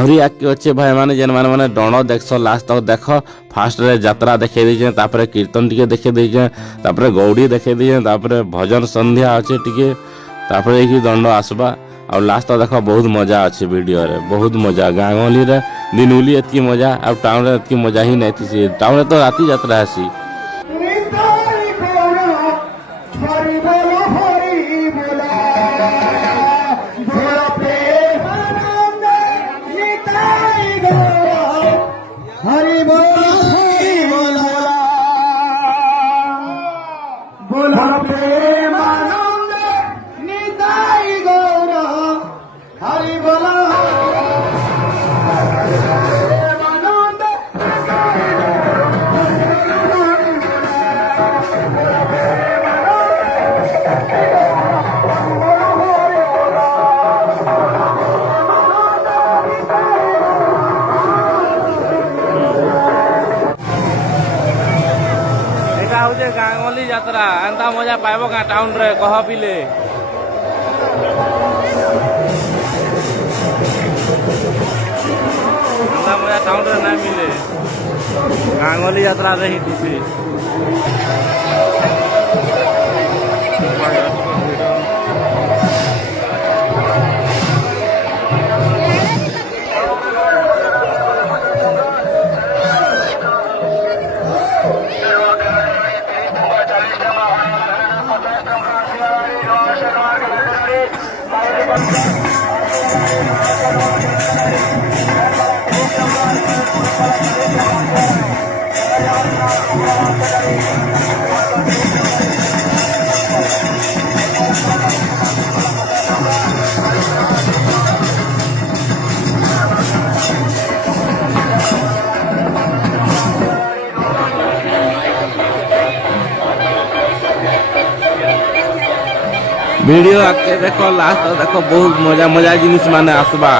आहरी आगे अच्छे भाई मैंने जेन मैंने डण देख लास्ट तक देख फास्ट रे यात्रा देखे दीजे तापर कीर्तन टिके देखे दीजे तापर गौड़ी देखे दीजे तापर भजन संध्या अच्छे टिके तापर एक दंड आसबा और लास्ट तक देख बहुत मजा अच्छे वीडियो रे बहुत मजा गाँ गहली रे दिन उली एतकी मजा और टाउन रे एतकी मजा ही नहीं थी टाउन रे तो राती यात्रा आसी गाँ गली यात्रा एंता मजा पाइब क्या टाउन रे कह पिले एंता मजा टाउन रे ना मिले गाँ गली यात्रा रे ही खुशी वीडियो आके देखो लास्ट देखो बहुत मजा मजा जिनिस माने आसबा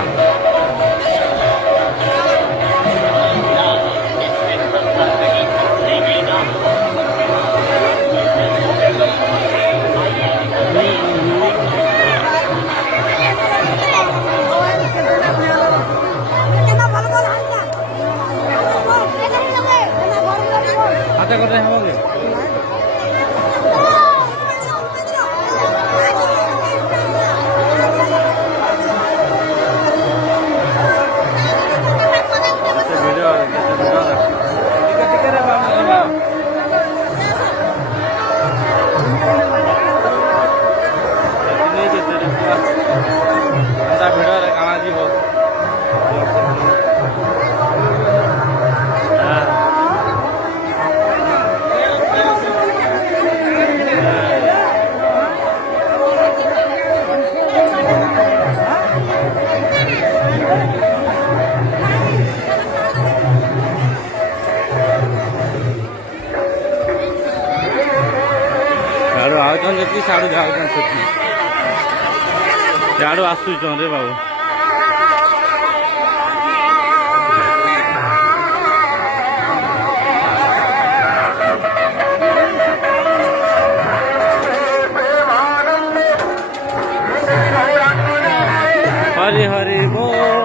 ଯେତିକି ସାଡ଼ୁ ଯାଉଛନ୍ତି ସେତିକି ସିଆଡ଼ୁ ଆସୁଛନ୍ ରେ ବାବୁ हरि हरि बोल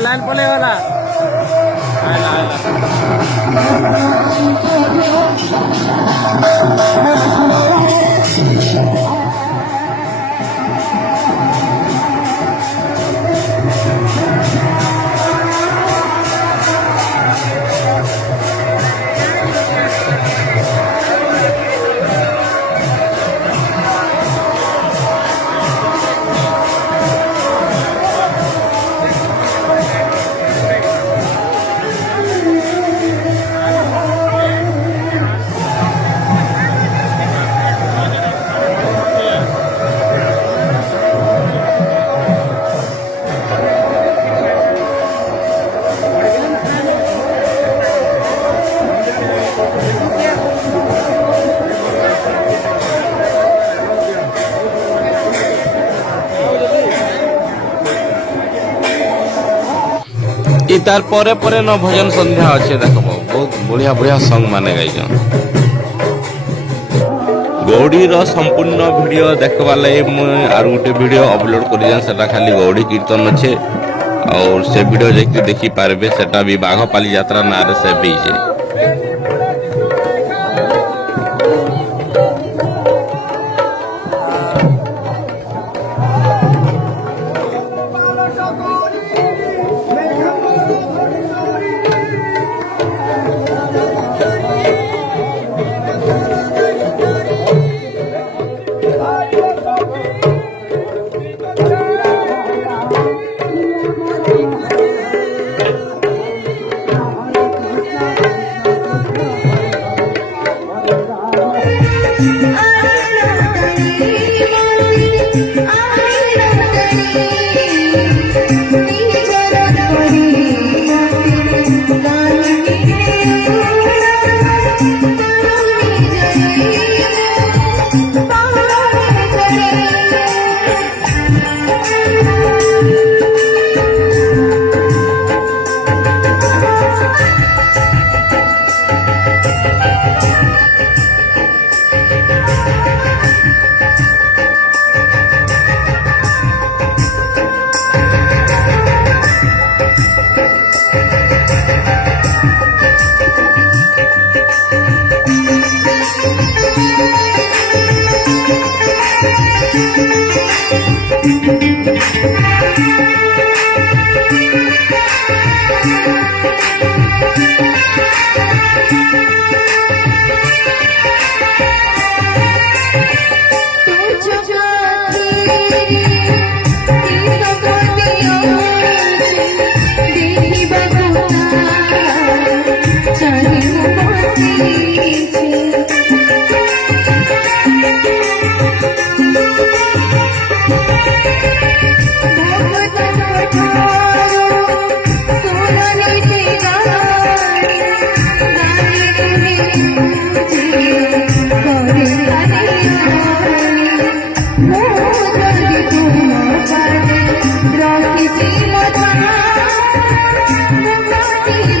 लाइन पले वाला आला ଇ ତାର ପରେ ପରେ ନ ଭଜନ ସନ୍ଧ୍ୟା ଅଛେ ଦେଖବ ବହୁତ ବଢିଆ ବଢିଆ ସଙ୍ଗ ମାନେ ଗାଇଛନ୍। ଗୌଡୀର ସମ୍ପୂର୍ଣ୍ଣ ଭିଡ଼ିଓ ଦେଖବାର୍ ଲାଗି ମୁଇଁ ଆରୁ ଗୋଟେ ଭିଡ଼ିଓ ଅପଲୋଡ଼ କରିଛେଁ, ସେଟା ଖାଲି ଗୌଡୀ କୀର୍ତ୍ତନ ଅଛେ। ଆଉ ସେ ଭିଡ଼ିଓ ଯାଇକି ଦେଖିପାରିବେ, ସେଟା ବି ବାଘପାଲି ଯାତ୍ରା ନାଁରେ ସେ ହେଇଛେ। Rocky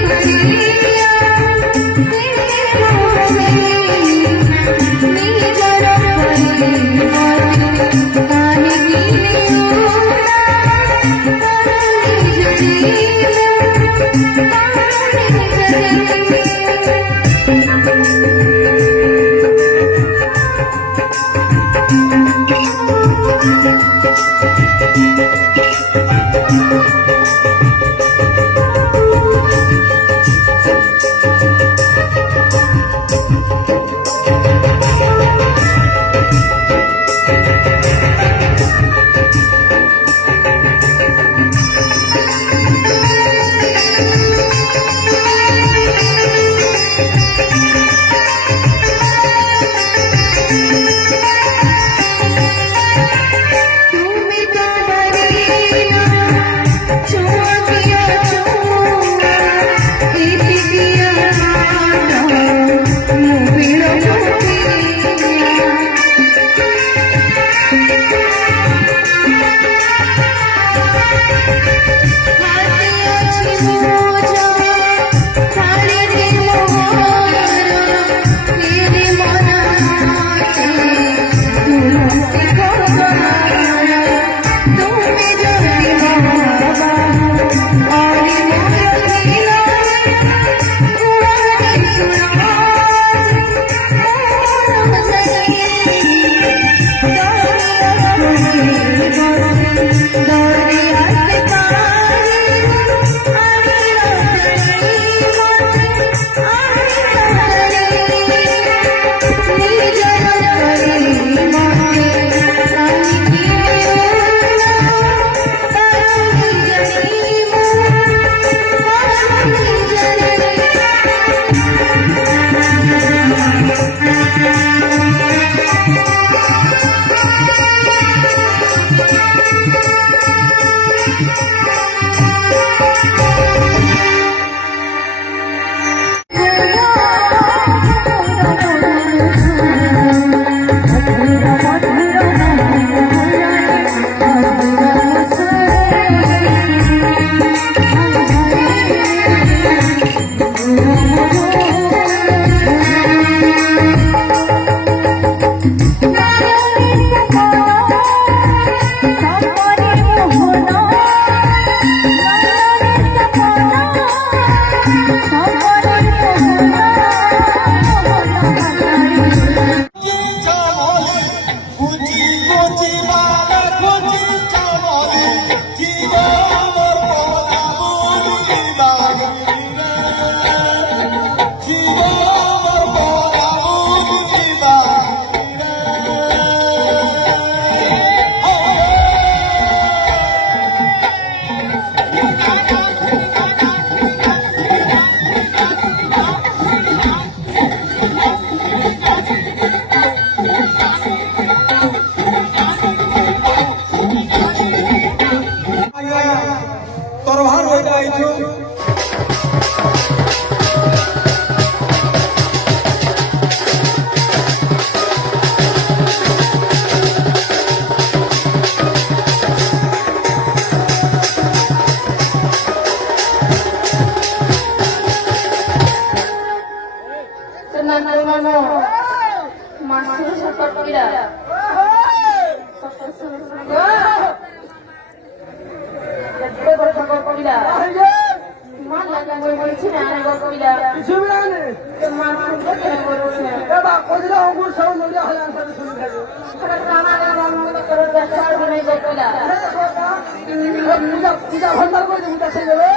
কবিরা কবিরা মান লাগা বলছি না কবিরা কিছু জানে মান শুনতে বলছে বাবা কদিরা অঙ্কুর সব নড়িয়া হলে আনসার শুনে থাকে পূজা পূজা ভান্ডার করে পূজা সেই যাবে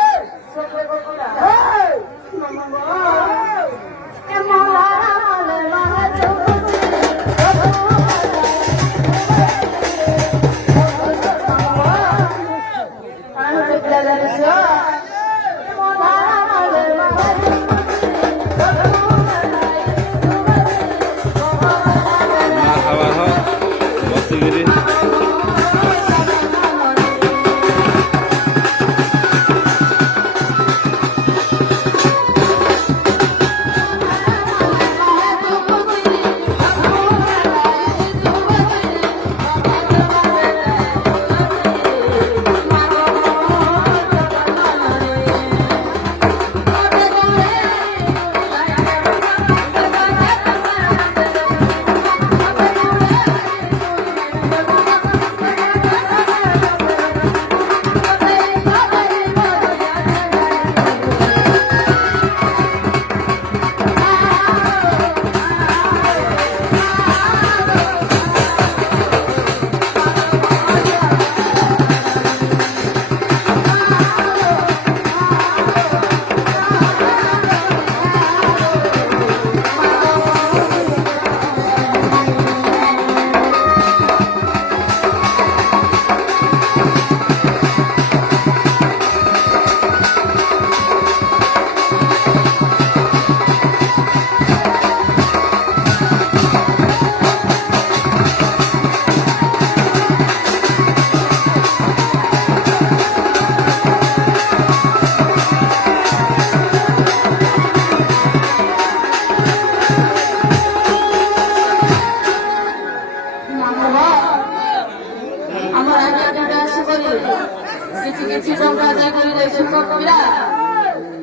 କିଛି କିଛି ଟଙ୍କା ଆଦାୟ କରିଲେ ସୁଖ କବିରା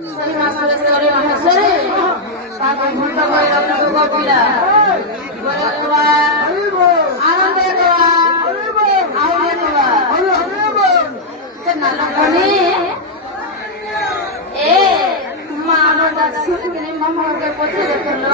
ସେଇ ମାସରେ ସରେ ମାସରେ ତାକୁ ଭୁଲ କରି ରଖିବୁ କବିରା ଆନନ୍ଦ ଦେବା ଆଉ ଦେବା ସେ ନାଲକଣି ଏ ମାନଟା ଶୁଣିକିରି ମମକେ ପଛରେ କଲ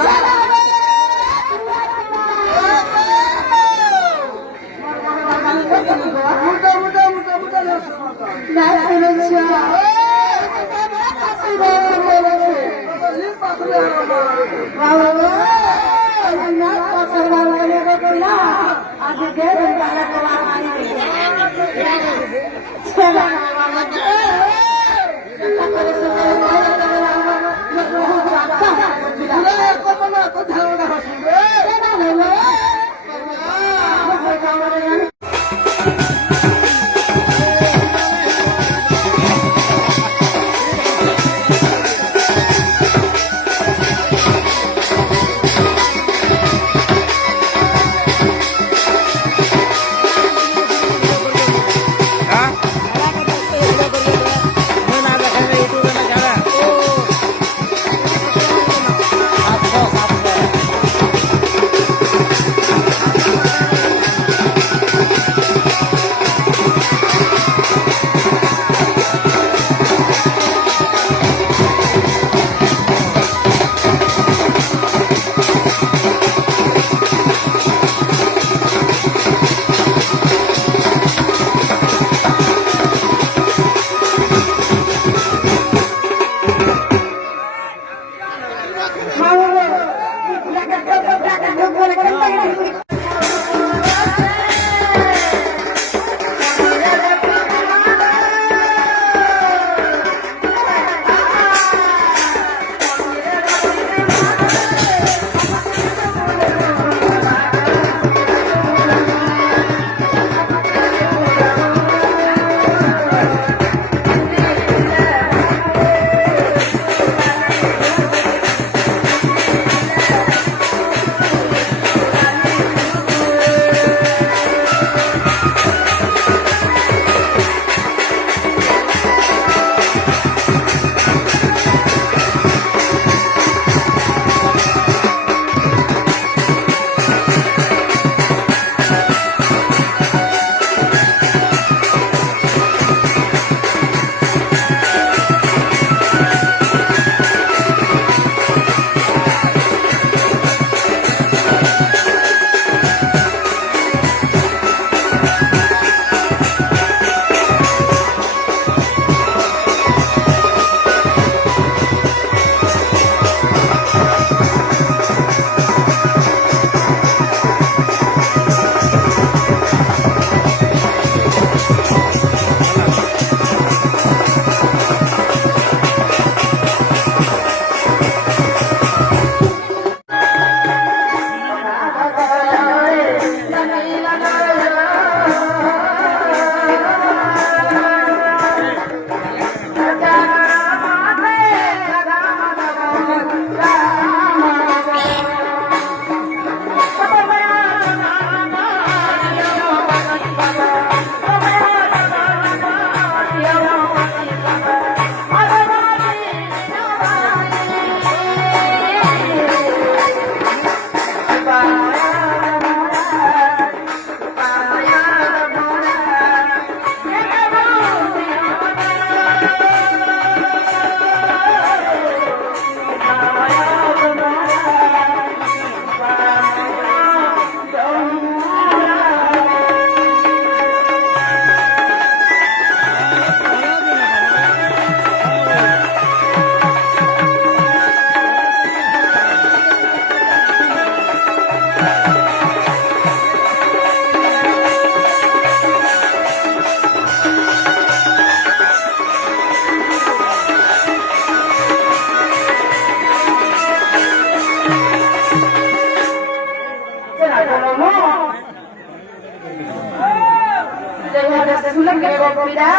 ପିଲା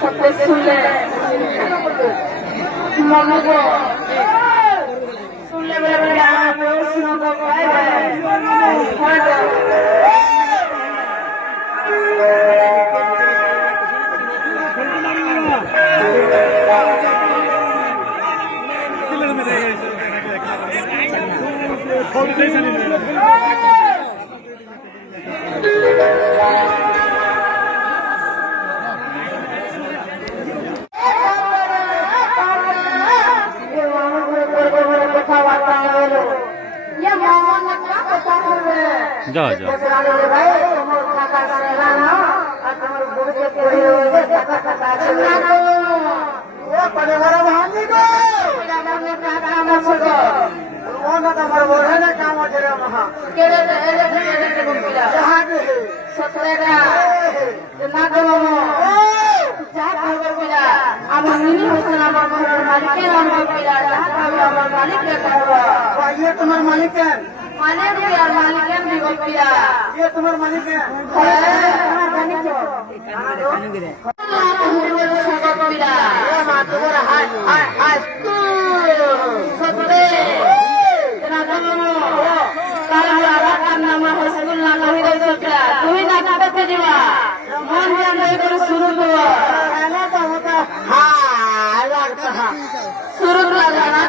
ସତେ ଶୁଣିଲେ ମନକୁ ଶୁଣିଲେ ବେଳେ ବେଳେ ଶୁଣକ যাও যাও আমার মিনি হোসেন আমার ঘরের মালিকের আমার পিলা আমার মালিককে ये तुम्हारे मालिक है मालिक यार मालिक भी पिला ये तुम्हारे मालिक है शुरू लगाना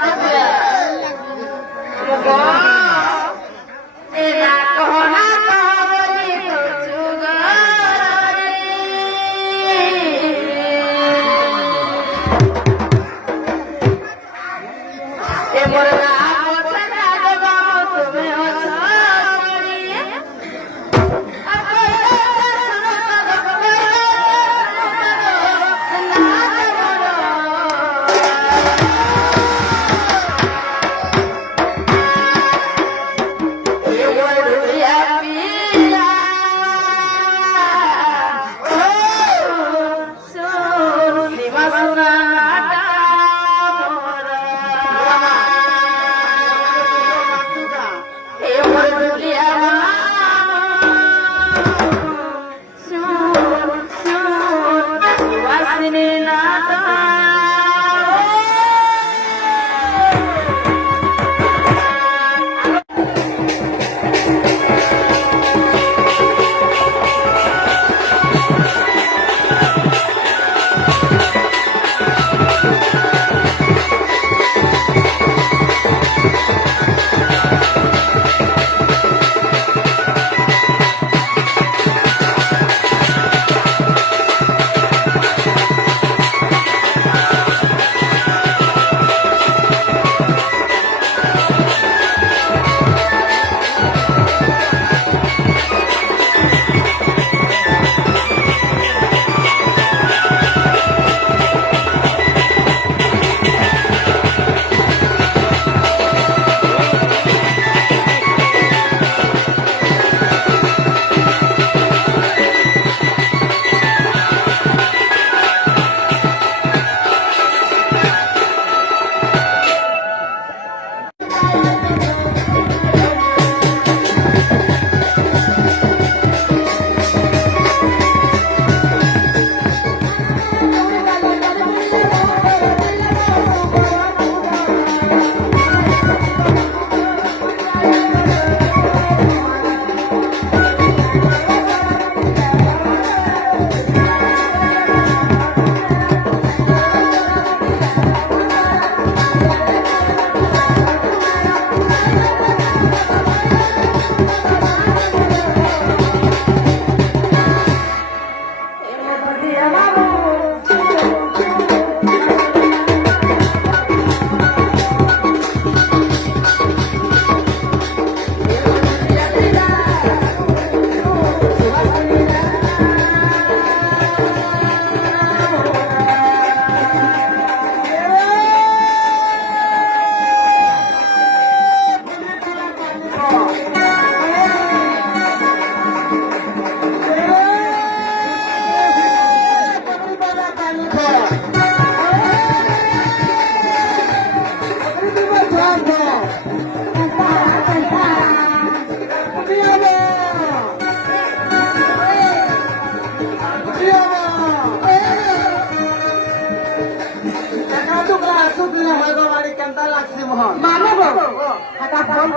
सुतले होगो मारी केंता लागसी मोहन माने गो हटा फोन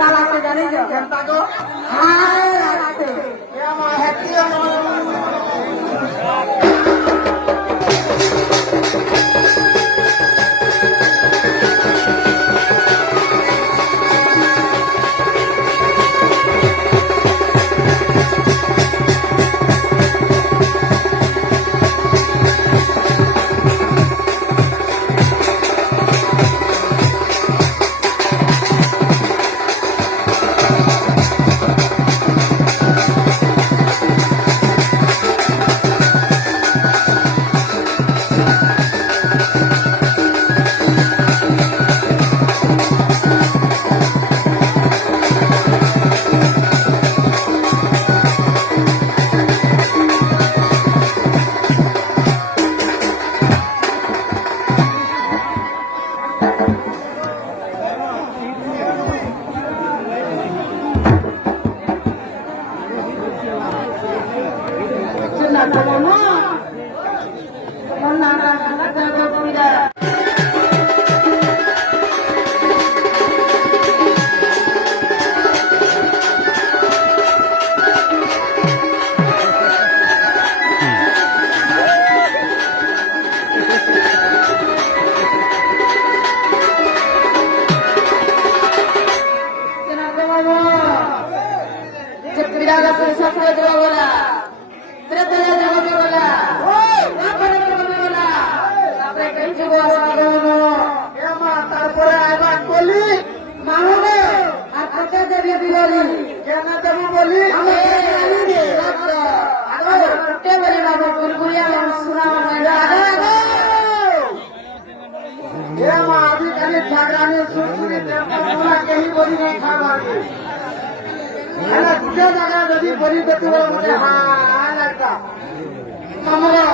डाला से जाने जो केंता गो हाय लागते या मा हेती सुना तो ना मन्ना ना जागो पूजा सुना तो बाबू जब पूजा का सब जो बोला तेरे तेरे जगह पे बोला ना पड़े जगह पे बोला आपने कहीं जगह आवाज़ या मा तारपरे आवाज बोली मांगोगे আর কত দেবী বিগলি কেন দেব বলি আমি জানি রে আগে কত বলি বাবা বুলবুলিয়া সুনা না या मा अभी खाली झगड़ा में सुसुरी टेम्पल पूरा कहीं बोली नहीं खावागी है ना दूसरे जगह यदि बोली तो तू मुझे हाँ लगता মামুলো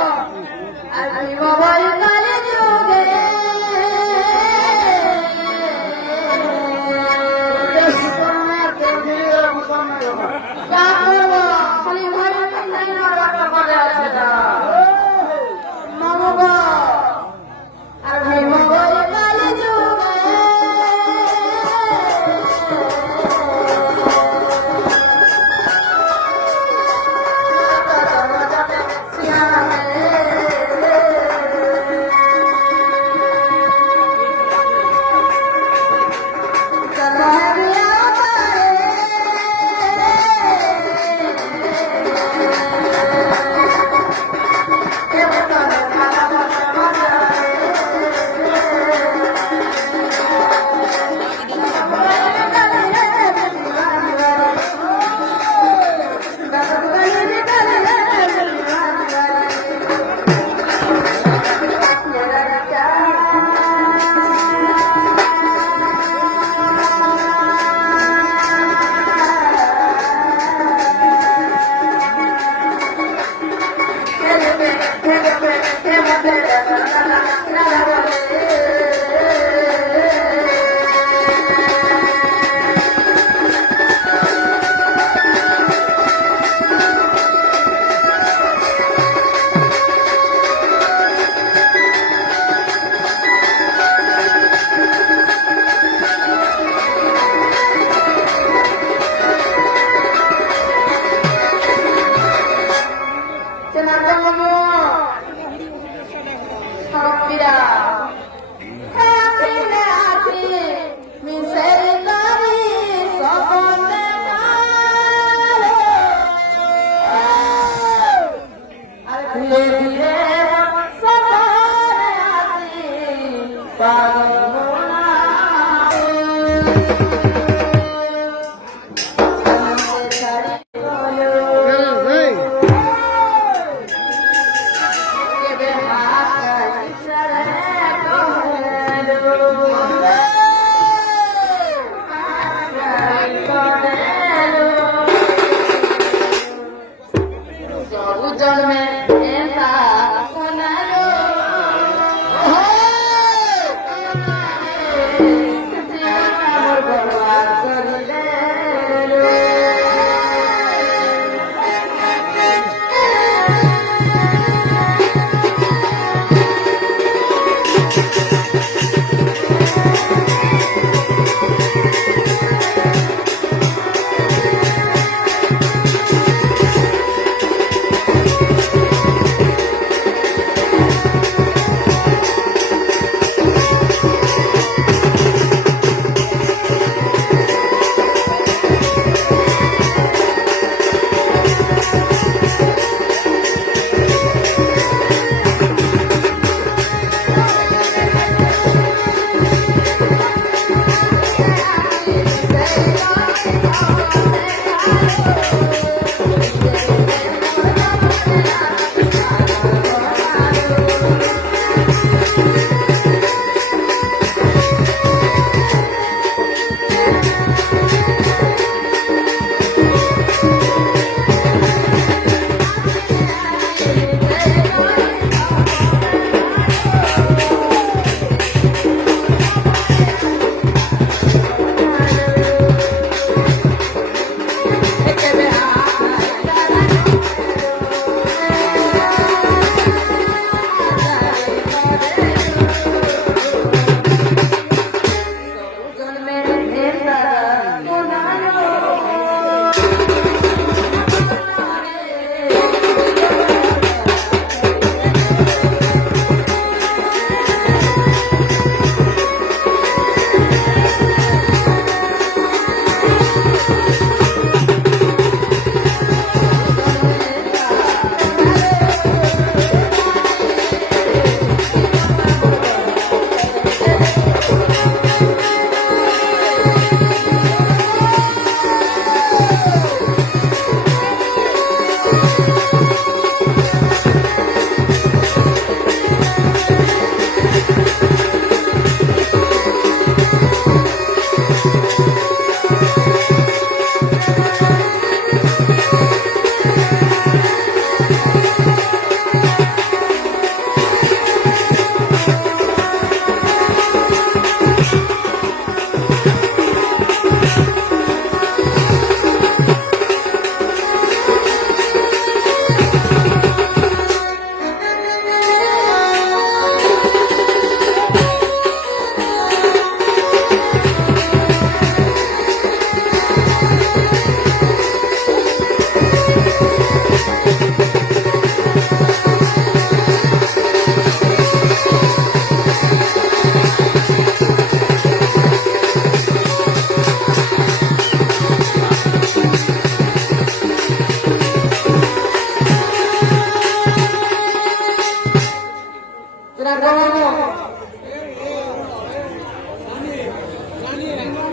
আমি বাবা কালে যোগে কাকড়ো খালি ঘরে নাই না বাবা করে আছে না মামুলো আমি বাবা কালে যোগে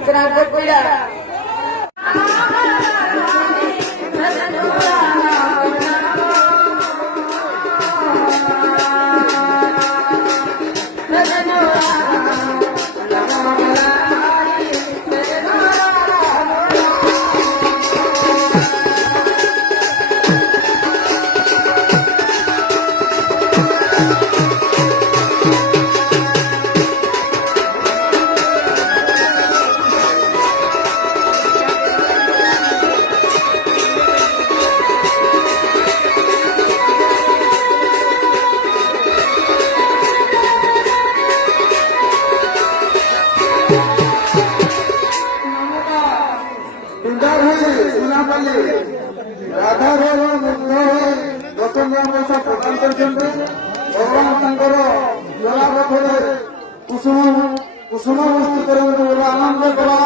Kenapa kuya? ସୁନ୍ଦର ହୋଇ ସୁନାପାଲି ରାଧାଦେବ ମୁଗ୍ଧ ହୋଇ ଦଶମ ବର୍ଷ ପ୍ରଦାନ କରିଛନ୍ତି। ଭଗବାନ ତାଙ୍କର ଜଳାପଥରେ କୁସୁମ ବସ୍ତୁ କରନ୍ତୁ ବୋଲି ଆନନ୍ଦ କରା।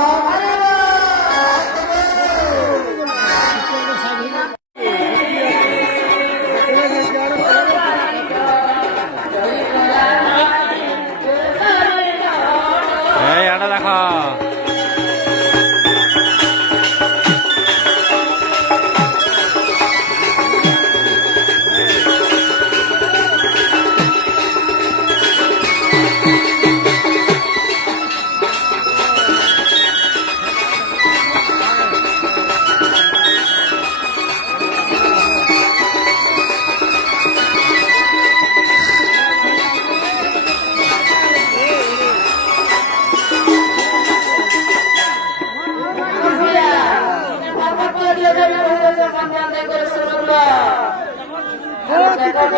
ଦେଖ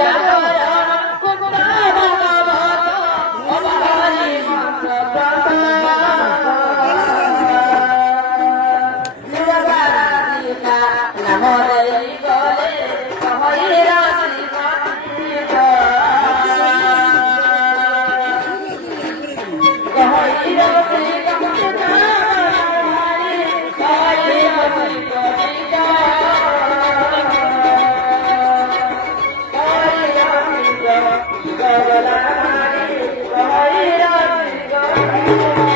Thank you.